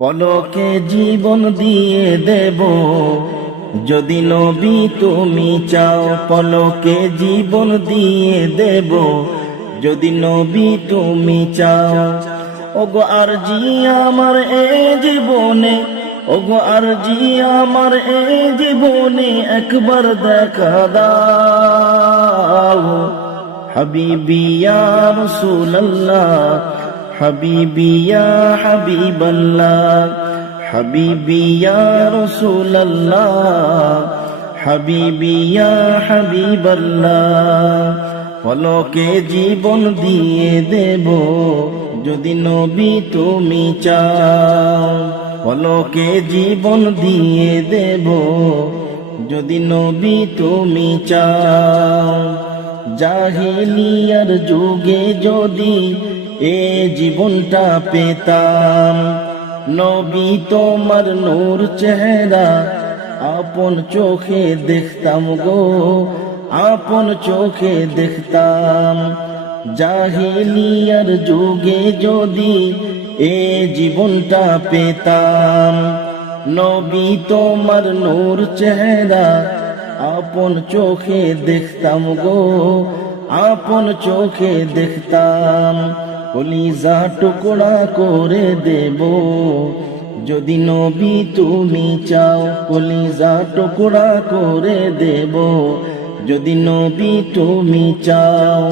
পলকে জীবন দিয়ে দেব যদি নবী তুমি চাও, পলকে জীবন দিয়ে দেব যদি নবী তুমি চাও। ওগো আরজি আমার এ জীবনে, ওগো আরজি আমার এ জীবনে একবার দেখা দাও। হাবিবি ইয়া রাসূলুল্লাহ, হাবিবি ইয়া হাবিবাল্লাহ, হাবিবি ইয়া রাসূলুল্লাহ, হাবিবি ইয়া হাবিবাল্লাহ। পলকে জীবন দিয়ে দেব যদি নবী তুমি চাও, পলকে জীবন দিয়ে দেব যদি নবী তুমি চাও। জাহিলিয়ার যুগে যদি এ জীবনটা পেতাম, নবী তোমার নূর চেহারা আপন চোখে দেখতাম গো, আপন চোখে দেখতাম। জাহিলিয়ার যুগে যদি এ জীবনটা পেতাম, নবী তোমার নূর চেহারা আপন চোখে দেখতাম গো, আপন চোখে দেখতাম। কলিজা টুকরা করে দেব যদি নবী তুমি চাও, কলিজা টুকরা করে দেব যদি নবী তুমি চাও।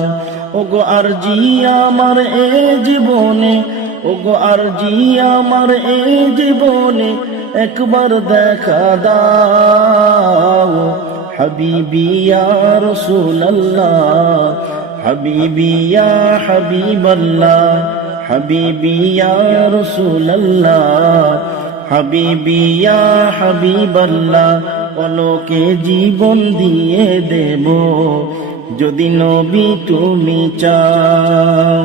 ওগো আরজি আমার এ জীবনে, ওগো আরজি আমার এ জীবনে একবার দেখা দাও। হাবিবি ইয়া রাসূলুল্লাহ, হাবিবি ইয়া হাবিবাল্লাহ, হাবিবি ইয়া রাসূলুল্লাহ, হাবিবি ইয়া হাবিবাল্লাহ। পলকে জীবন দিয়ে দেব যদি নবী তুমি চাও।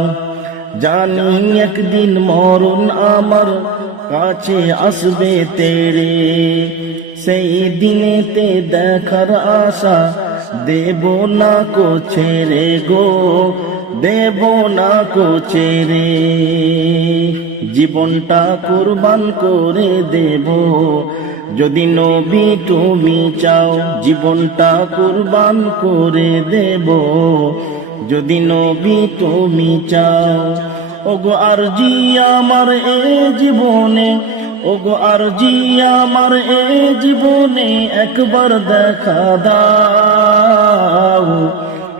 জানি একদিন মরণ আমার কাছে আসবে তেরে, সেই দিনেতে দেখার আশা দেব না কো ছেড়ে গো, দেব না কো ছেড়ে। জীবনটা কুরবান করে দেব যদি নবী তুমি চাও, জীবনটা কুরবান করে দেব যদি নবী তুমি চাও। ওগো আরজি আমার এ জীবনে, ওগো আরজি আমার এ জীবনে একবার দেখা দাও।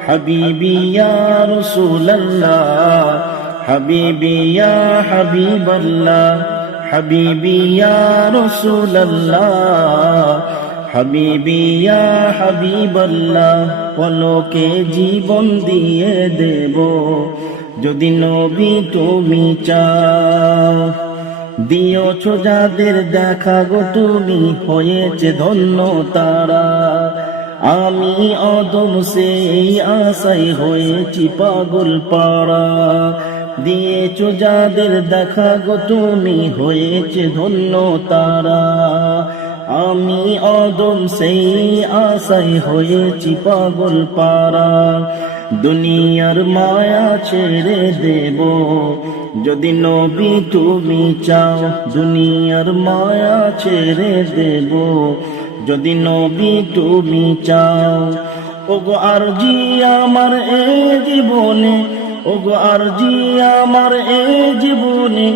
হাবিবি ইয়া রাসূলুল্লাহ, হাবিবি ইয়া হাবিবাল্লাহ, হাবিবি ইয়া রাসূলুল্লাহ, হাবিবি ইয়া হাবিবাল্লাহ। পলকে জীবন দিয়ে দেব যদি নবী তুমি চাও। দিয়েছ যাদের দেখা গো তুমি হয়েছে ধন্য তারা, আমি অদম সেই আশাই হয়েছি পাগল পাড়া। দিয়েছ যাদের দেখা গো তুমি হয়েছে ধন্য তারা, আমি অদম সেই আশাই হয়েছি পাগল পাড়া। দুনিয়ার মায়া ছেড়ে দেব যদি নবী তুমি চাও, দুনিয়ার মায়া ছেড়ে দেব যদি নবী তুমি চাও। ওগো আরজি আমার এ জীবনে, ওগো আরজি আমার এ জীবনে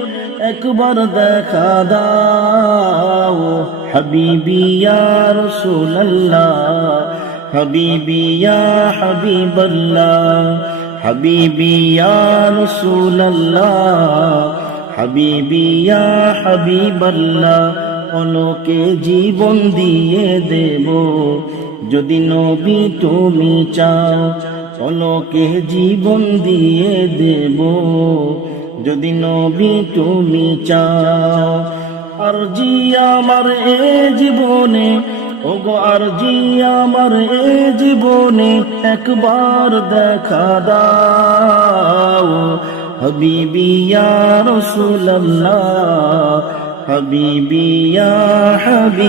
একবার দেখা দাও। হাবিবি ইয়া রাসূলুল্লাহ, হাবিবি ইয়া হাবিবাল্লাহ, হাবিবি ইয়া রাসূলুল্লাহ, হাবিবি ইয়া হাবিবাল্লাহ। পলকে জীবন দিয়ে দেব যদি নবী তুমি চাও, পলকে জীবন দিয়ে দেব যদি নবী তুমি চাও। আরজি আমার এ জীবনে, ওগো আরজি আমার এ জীবনে একবার দেখা দাও। হাবিবি ইয়া রাসূলুল্লাহ, হাবিবি ইয়া হাবিবাল্লাহ।